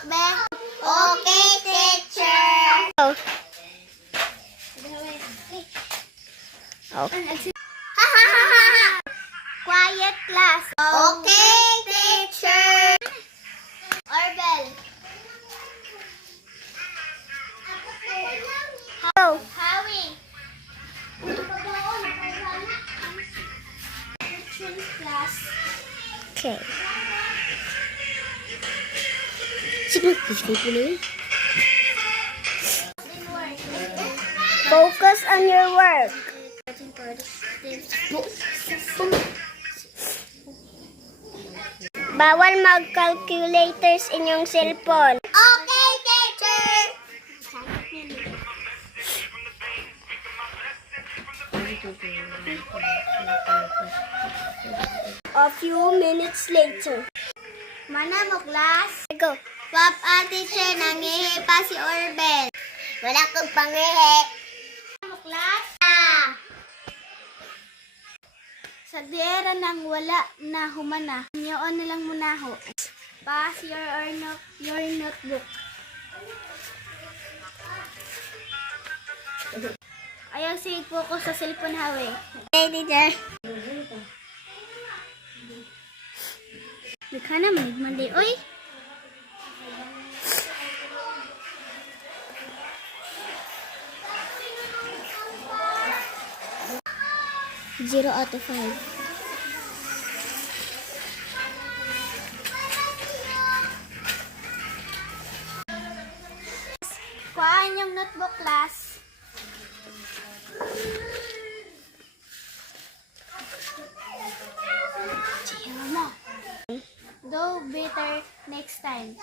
notebook, be? Okay, teacher. Oh. Okay. Ha ha ha ha ha. Quiet class. Okay, teacher. Orbel. Go. Howie. Class. Okay. Sige, gusto ko na yun. Focus on your work. Bawal mag-calculators inyong cellphone. Okay, teacher. A few minutes later. Mana mo, class? Go. Wap, teacher, nangihi pa si Orbel. Wala kong pangihi. Mana mo, class? Sa diera nang wala na humana, niyoon nilang munaho. Pass your notebook. Ayaw sige focus sa cellphone, Hawi. Okay, teacher. Di ka na manigmandi. Uy! Zero out of 5. Kuhaan yung notebook, class. Do better next time.